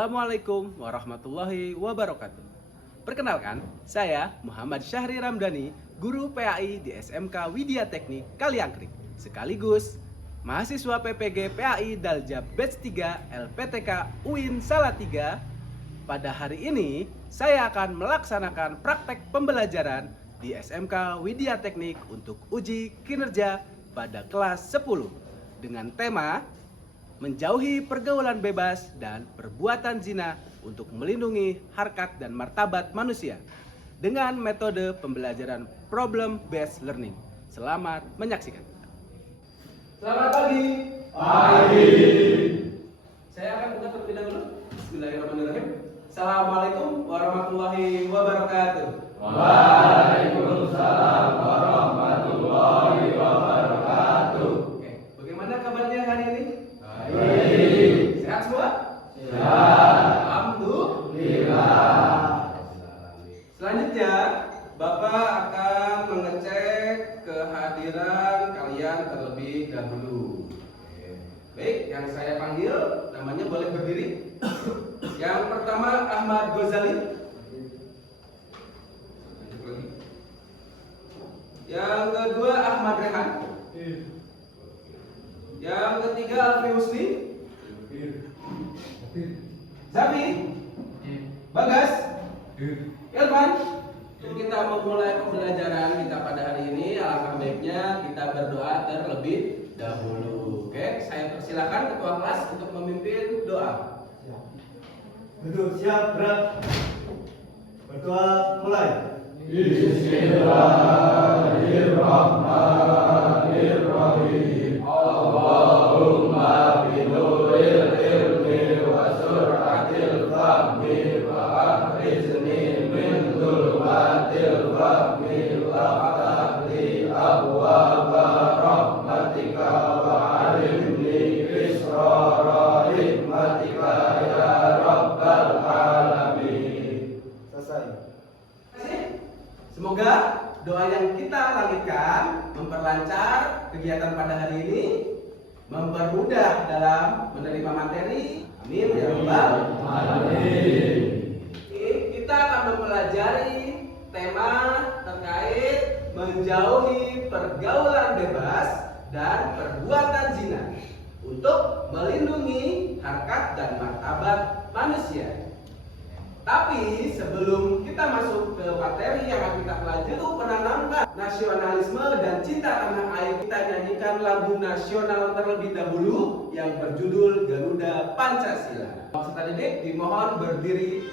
Assalamualaikum warahmatullahi wabarakatuh. Perkenalkan, saya Muhammad Syahri Ramdhani, guru PAI di SMK Widya Teknik Kaliangkring, sekaligus mahasiswa PPG PAI Daljab Batch 3 LPTK UIN Salatiga. Pada hari ini, saya akan melaksanakan praktek pembelajaran di SMK Widya Teknik untuk uji kinerja pada kelas 10 dengan tema menjauhi pergaulan bebas dan perbuatan zina untuk melindungi harkat dan martabat manusia dengan metode pembelajaran problem based learning. Selamat menyaksikan. Selamat pagi. Pagi. Saya akan buka terlebih dahulu. Bismillahirrahmanirrahim. Assalamualaikum warahmatullahi wabarakatuh. Waalaikumsalam warahmatullahi wabarakatuh. Oke, bagaimana kabarnya hari ini? Baik. Sehat semua? Sehat. Alhamdulillah. Selanjutnya, Bapak akan mengecek kehadiran kalian terlebih dahulu. Baik, yang saya panggil namanya boleh berdiri. Yang pertama Ahmad Ghazali. Yang kedua Ahmad Rehan. Yang ketiga Alfi Husni. Zafi. Bagas. Irfan. Kita memulai pembelajaran kita pada hari ini. Alangkah baiknya kita berdoa terlebih dahulu. Oke, saya persilakan ketua kelas untuk memimpin doa. Duduk siap, gerak. Berdoa mulai. Bismillahirrahmanirrahim. Allahumma binuril ilmi wa sur'atil fahmi wa akhrizni min dhulmatil fahmi wa ftahli abwaba rahmatika wa alimni israra hikmatika ya rabbal alamin. Selesai. Semoga doa yang kita langitkan memperlancar kegiatan pada hari ini, mempermudah dalam menerima materi. Amin ya rabbal Alamin. Kita akan mempelajari tema terkait menjauhi pergaulan bebas dan perbuatan zina untuk melindungi harkat dan martabat manusia. Tapi sebelum kita masuk ke materi yang akan kita pelajari, menanamkan nasionalisme dan cinta tanah air, kita nyanyikan lagu nasional terlebih dahulu yang berjudul Garuda Pancasila. Peserta didik dimohon berdiri.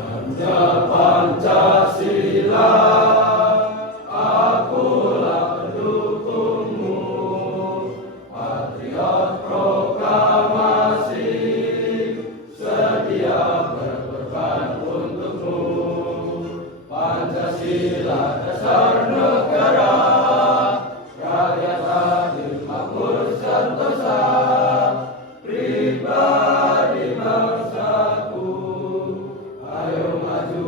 Garuda Pancasila, akulah pendukungmu, patriot proklamasi, setia berkorban untukmu. Pancasila dasar negara, rakyat adil makmur sentosa, pribadi bersatu. Ayo maju,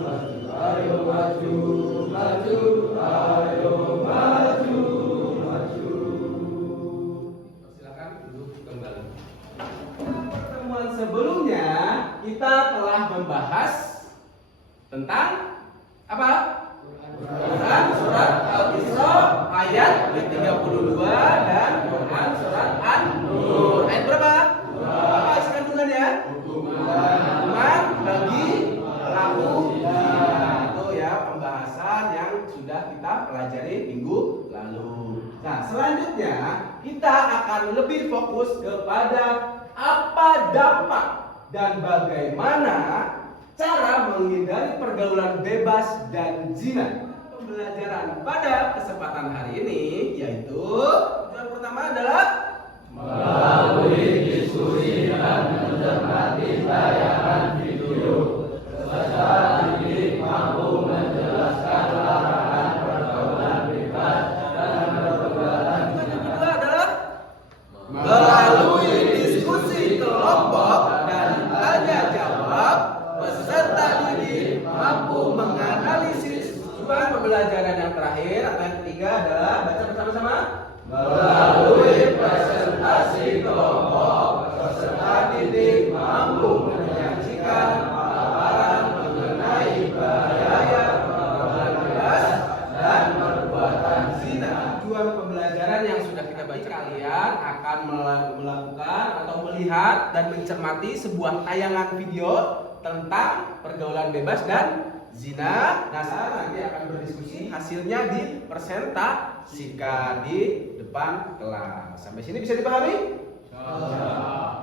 maju, ayo maju, maju, ayo maju, maju. Silakan duduk kembali. Pertemuan sebelumnya kita telah membahas tentang apa? Quran surat Al-Isra ayat ke-32 dan Quran surat An-Nur. Ayat berapa? Apa isi kandungannya? Hukuman bagi pelaku zina. Itu ya pembahasan yang sudah kita pelajari minggu lalu. Nah, selanjutnya kita akan lebih fokus kepada apa dampak dan bagaimana cara menghindari pergaulan bebas dan zina. Pembelajaran pada kesempatan hari ini yaitu tujuan pertama adalah Melalui diskusi dan mencermati tayangan video, peserta didik mampu menjelaskan larangan pergaulan bebas dan perbuatan tujuan yang kedua adalah melalui diskusi kelompok dan tanya jawab peserta didik mampu menganalisis tujuan pembelajaran pembelajaran yang terakhir atau yang ketiga adalah baca bersama-sama. Melalui presentasi kelompok, peserta didik mampu menyajikan paparan mengenai bahaya pergaulan bebas dan perbuatan zina. Tujuan pembelajaran yang sudah kita baca, kalian akan melakukan atau melihat dan mencermati sebuah tayangan video tentang pergaulan bebas dan zina. Nah, nanti akan berdiskusi, hasilnya dipresentasikan di depan kelas. Sampai sini bisa dipahami?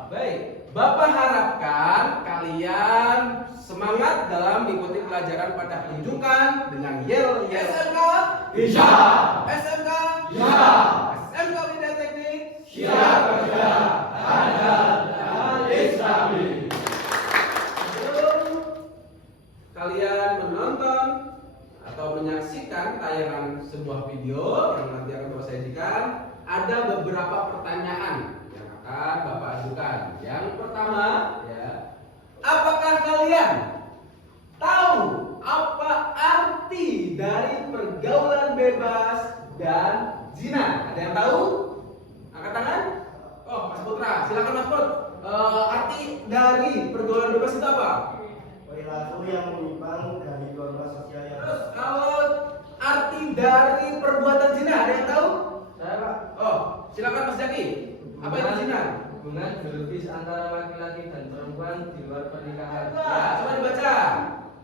Baik, Bapak harapkan kalian semangat dalam mengikuti pelajaran pada kunjungan dengan yel SMK. Bisa. SMK. Bisa. SMK Widya Teknik. Siap kerja. Ada dan Islami. Sebelum kalian menonton atau menyaksikan tayangan sebuah video yang nanti akan Bapak sajikan, ada beberapa pertanyaan yang akan Bapak ajukan. Yang pertama, ya, apakah kalian tahu apa arti dari pergaulan bebas dan zina? Ada yang tahu? Angkat tangan. Oh, Mas Putra, silakan Mas Put. Arti dari pergaulan bebas itu apa? Perilaku yang menyimpang dari norma sosial yang Terus kalau arti dari perbuatan zina ada yang tahu? Saya Pak. Oh, silakan Mas Jaki. Apa itu zina? Hubungan biologis antara laki-laki dan perempuan di luar pernikahan. Ya, coba dibaca.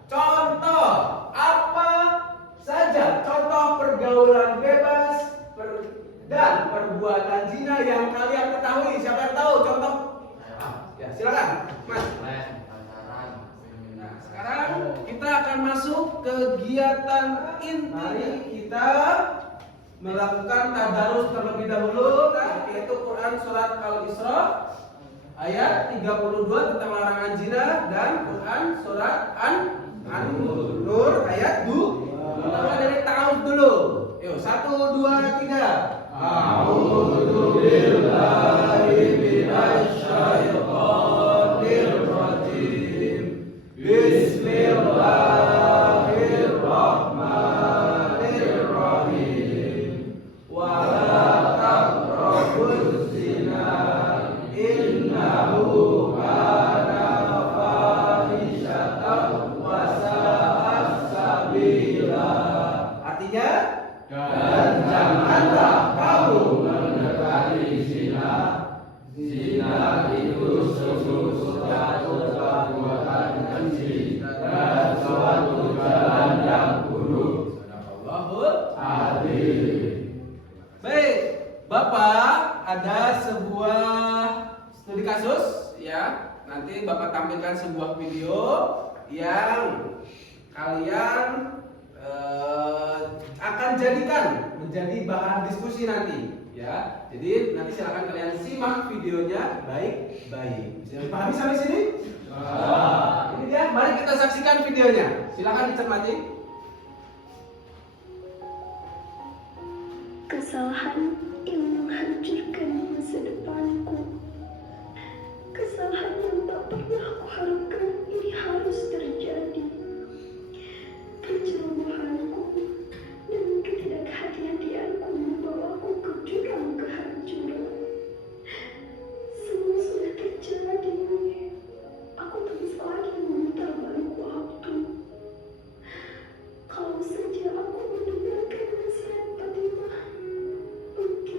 Contoh apa saja contoh pergaulan bebas dan perbuatan zina yang kalian ketahui? Siapa yang tahu contoh? Ya, silakan, Mas. Nah, sekarang kita akan masuk kegiatan inti. Kita melakukan tadarus terlebih dahulu, yaitu Quran surat Al-Isra ayat 32 tentang larangan zina dan Quran surat An-Nur ayat 2. Kita mulai dari ta'awudz dulu. Yuk, 1 2 3. A'udzu billahi minasyaitonir rajim. Bismillahirrahmanirrahim. Wa la taqrabuz zina innahu kana fahishatan wa sa'a sabila. Artinya, Dan janganlah kamu mendekati zina. Zina itu sungguh suatu perbuatan keji dan suatu jalan yang buruk. Sadaqallahul. Adil. Baik, Bapak ada sebuah studi kasus ya. Nanti Bapak tampilkan sebuah video yang kalian akan jadikan menjadi bahan diskusi nanti ya. Jadi nanti silakan kalian simak videonya baik-baik. Bisa dipahami sampai sini? Ini dia, mari kita saksikan videonya. Silakan dicermati. Kesalahan yang menghancurkan masa depanku. Kesalahan yang tak pernah aku harapkan ini harus terjadi. Kecerobohanku dan ketidakhati-hatianku membawaku ke jurang kehancuran. Semua sudah terjadi. Aku tak bisa lagi memutar balik waktu. Kalau saja aku mendengarkan nasihat Fatimah, mungkin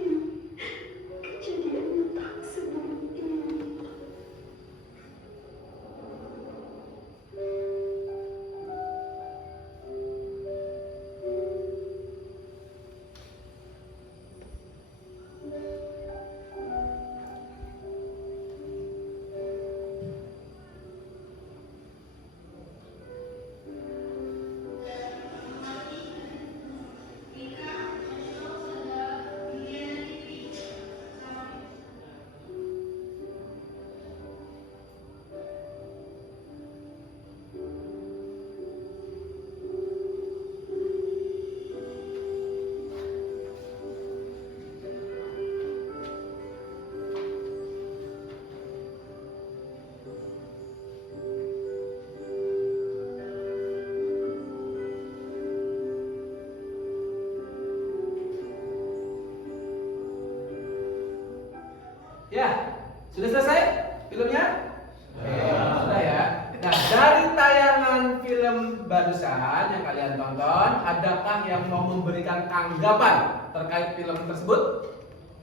Dari tayangan film barusan yang kalian tonton, adakah yang mau memberikan tanggapan terkait film tersebut?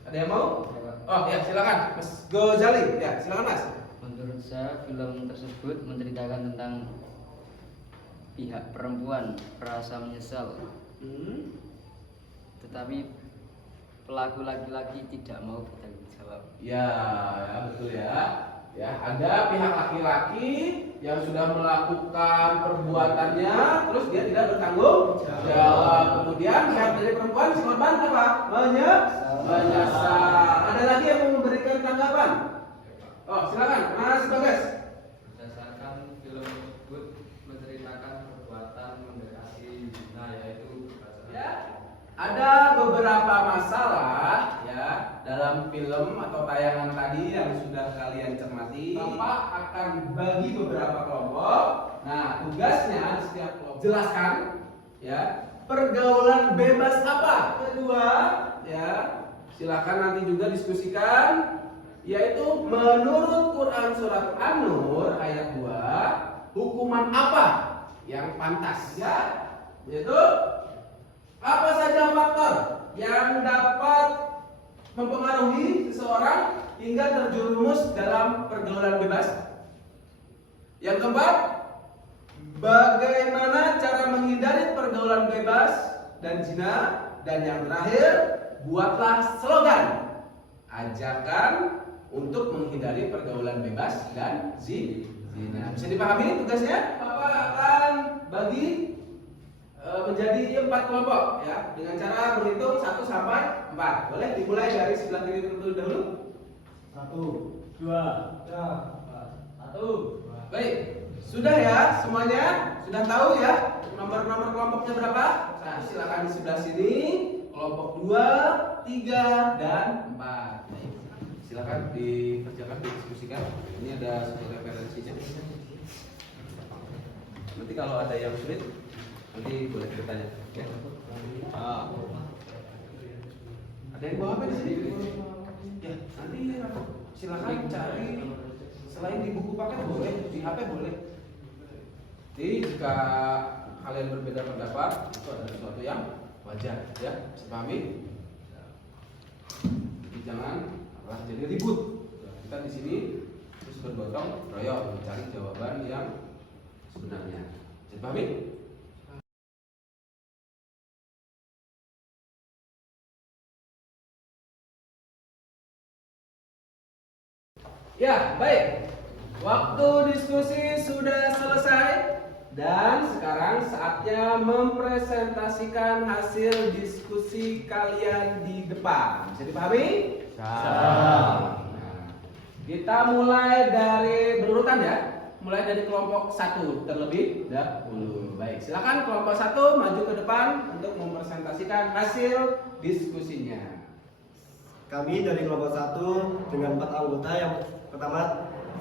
Ada yang mau? Oh ya, silakan Mas Gozali. Ya, silakan Mas. Menurut saya film tersebut menceritakan tentang pihak perempuan merasa menyesal, tetapi pelaku laki-laki tidak mau bertanggung jawab. Ya, ya betul ya. Ya, ada pihak laki-laki yang sudah melakukan perbuatannya, terus dia tidak bertanggung jawab. Kemudian pihak dari perempuan si korban apa? Menyesal. Ada lagi yang mau memberikan tanggapan? Oh, silakan, Mas Bagas. Berdasarkan film tersebut menceritakan perbuatan mendekati zina, yaitu Ya, ada beberapa masalah ya dalam film atau tayangan tadi yang sudah kalian cermati. Bapak akan bagi beberapa kelompok. Nah, tugasnya di setiap kelompok jelaskan ya pergaulan bebas apa. Kedua, ya silakan nanti juga diskusikan, yaitu menurut Quran surat An-Nur ayat 2, hukuman apa yang pantas ya, yaitu apa saja faktor yang dapat mempengaruhi seseorang hingga terjerumus dalam pergaulan bebas. Yang keempat, bagaimana cara menghindari pergaulan bebas dan zina. Dan yang terakhir, buatlah slogan ajakan untuk menghindari pergaulan bebas dan zina. Bisa dipahami tugasnya? Bapak akan bagi menjadi 4 kelompok ya dengan cara berhitung 1 sampai 4. Boleh dimulai dari sebelah kiri terlebih dahulu. 1, 2, 1. Baik, sudah ya semuanya? Sudah tahu ya nomor-nomor kelompoknya berapa? Nah, silakan di sebelah sini. Kelompok 2, 3, dan 4. Baik. Silakan dikerjakan, didiskusikan. Ini ada sebuah referensinya. Nanti kalau ada yang sulit, nanti boleh bertanya. Ya. Ada yang bawa apa di sini? Ya, nanti silakan cari. Selain di buku paket boleh, di HP boleh. Jadi jika kalian berbeda pendapat, itu adalah sesuatu yang wajar, ya, bisa pahami. Jadi jangan jadi ribut. Kita di sini terus bergotong royong mencari jawaban yang sebenarnya. Bisa pahami? Ya, baik. Waktu diskusi sudah selesai dan sekarang saatnya mempresentasikan hasil diskusi kalian di depan. Bisa dipahami? Nah, kita mulai dari berurutan ya. Mulai dari kelompok 1 terlebih dahulu. Baik, silakan kelompok 1 maju ke depan untuk mempresentasikan hasil diskusinya. Kami dari kelompok 1 dengan 4 anggota. Yang pertama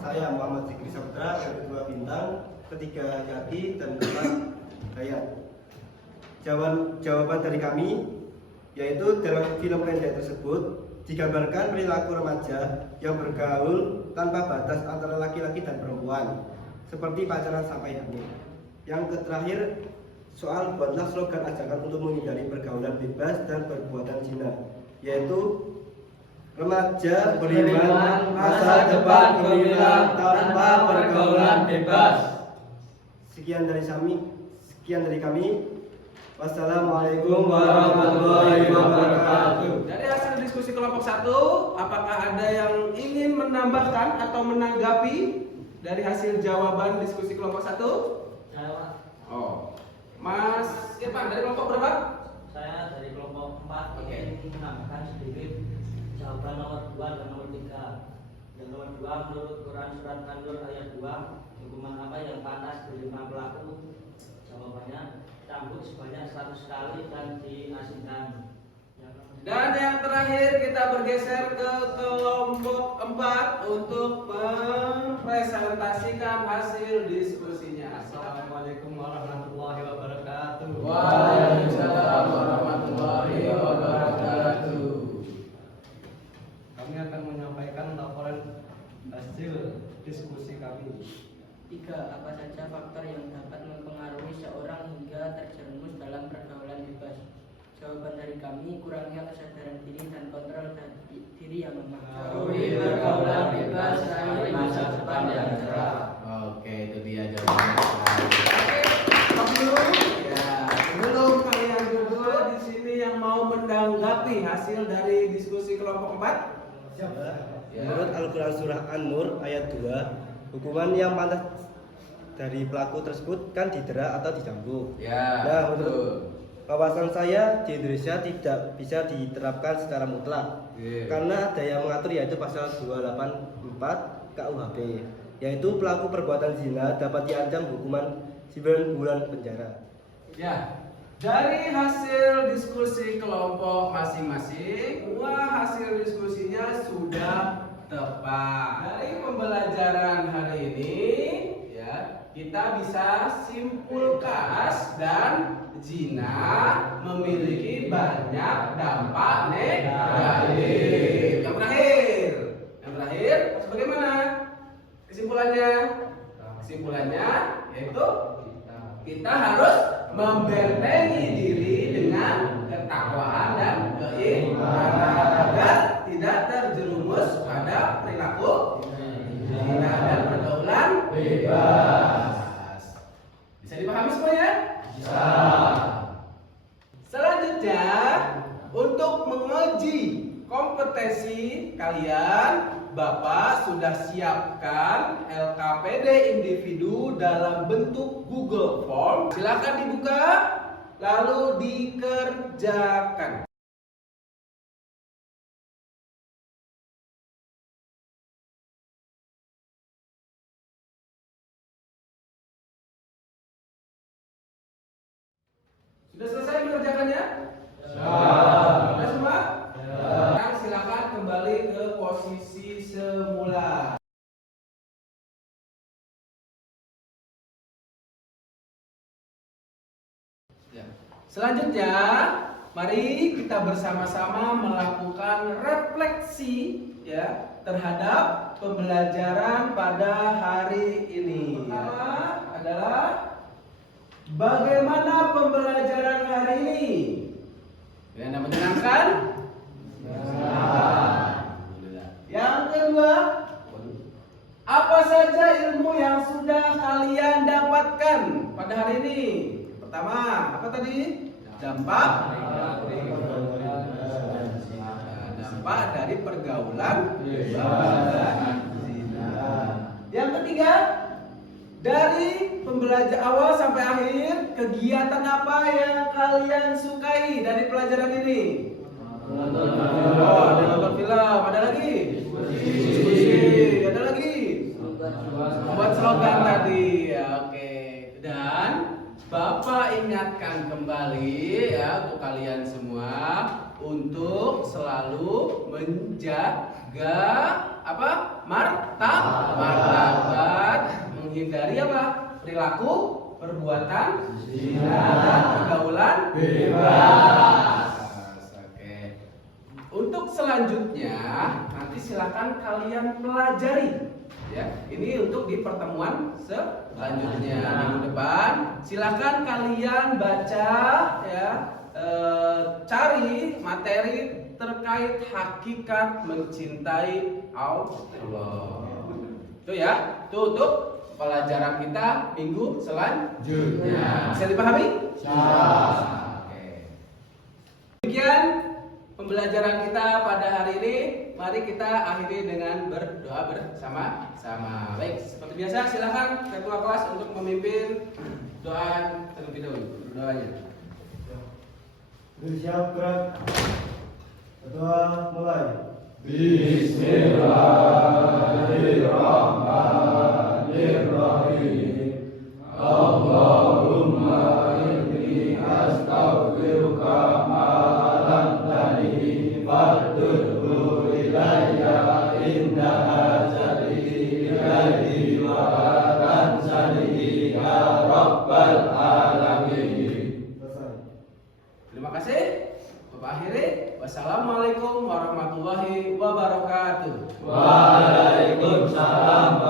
saya Muhammad Zikri Saputra, yang kedua Bintang, ketiga Yati, dan keempat Dayat. Jawaban dari kami yaitu dalam film pendek tersebut digambarkan perilaku remaja yang bergaul tanpa batas antara laki-laki dan perempuan, seperti pacaran sampai hamil. Yang terakhir soal buatlah slogan ajakan untuk menghindari pergaulan bebas dan perbuatan zina, yaitu remaja beriman, masa depan gemilang tanpa pergaulan bebas. Sekian dari kami. Wassalamualaikum warahmatullahi wabarakatuh. Dari hasil diskusi kelompok 1, apakah ada yang ingin menambahkan atau menanggapi dari hasil jawaban diskusi kelompok 1? Saya Pak. Oh, Mas Irfan dari kelompok berapa? Saya dari kelompok 4 Oke. ingin menambahkan sedikit jawaban nomor 2 dan nomor 3. Yang nomor 2 menurut Quran surat An-Nur ayat 2, hukuman apa yang pantas diterima pelaku? Jawabannya cambuk sebanyak 100 kali dan diasingkan. Dan yang terakhir kita bergeser ke kelompok 4 untuk mempresentasikan hasil diskusinya. Assalamualaikum warahmatullahi wabarakatuh. Waalaikumsalam warahmatullahi wabarakatuh. Kami akan menyampaikan laporan hasil diskusi kami. 3. Apa saja faktor yang dapat mempengaruhi seorang hingga terjerumus dalam pergaulan bebas? Jawaban dari kami, kurangnya kesadaran diri dan kontrol diri yang lemah. Jauhi pergaulan bebas, cari masa depan yang cerah. Oke, itu dia jawabannya. Stop dulu. Ya, sebelum kalian berdua di sini yang mau menanggapi hasil dari diskusi kelompok 4. Menurut Al-Quran Surah An-Nur ayat 2, hukuman yang pantas dari pelaku tersebut kan didera atau dicambuk. Ya, Nah, betul. menurut wawasan saya di Indonesia tidak bisa diterapkan secara mutlak. Karena ada yang mengatur yaitu pasal 284 KUHP, yaitu pelaku perbuatan zina dapat diancam hukuman 9 bulan penjara. Ya, dari hasil diskusi kelompok masing-masing, hasil diskusinya sudah tepat. Dari pembelajaran hari ini, ya, kita bisa simpulkan dan zina memiliki banyak dampak negatif. Yang terakhir, bagaimana kesimpulannya? Kesimpulannya yaitu kita harus membentengi diri dengan ketakwaan dan keimanan agar tidak terjerumus pada perilaku zina dan pergaulan bebas. Bisa dipahami semuanya? Bisa. Selanjutnya, untuk menguji kompetensi kalian, Bapak sudah siapkan LKPD individu dalam bentuk Google Form. Silakan dibuka lalu dikerjakan. Sudah selesai mengerjakannya? Sudah semua? Sekarang silakan kembali ke posisi semula. Ya. Selanjutnya, mari kita bersama-sama melakukan refleksi ya terhadap pembelajaran pada hari ini. Pertama adalah bagaimana pembelajaran hari ini? Yang menyenangkan? Yang kedua, apa saja ilmu yang sudah kalian dapatkan pada hari ini? Pertama, apa tadi? Dampak dari pergaulan zina. Yang ketiga, dari pembelajaran awal sampai akhir, kegiatan apa yang kalian sukai dari pelajaran ini? Ada nonton film, ada lagi? Diskusi, ada lagi? Membuat slogan tadi, ya, oke. Dan Bapak ingatkan kembali ya untuk kalian semua untuk selalu menjaga apa? Martabat, menghindari apa? Perilaku, perbuatan zina dan pergaulan bebas. Oke. Untuk selanjutnya nanti silakan kalian pelajari. Ya, ini untuk di pertemuan selanjutnya minggu depan. Silakan kalian baca ya, cari materi terkait hakikat mencintai Allah. Itu ya, itu untuk pelajaran kita minggu selanjutnya. Bisa dipahami? Oke. Demikian pembelajaran kita pada hari ini. Mari kita akhiri dengan berdoa bersama-sama. Baik, seperti biasa silakan ketua kelas untuk memimpin doa terlebih dahulu. Doanya. Bersiap gerak. Ketua mulai. Bismillahirrahmanirrahim. Allahumma inni astaghfiruka ma lam tani fardhu ilayya inna hajati ilaihi wa tansani ya rabbal alamin. Terima kasih. Bapak akhiri. Wassalamualaikum warahmatullahi wabarakatuh. Waalaikumsalam.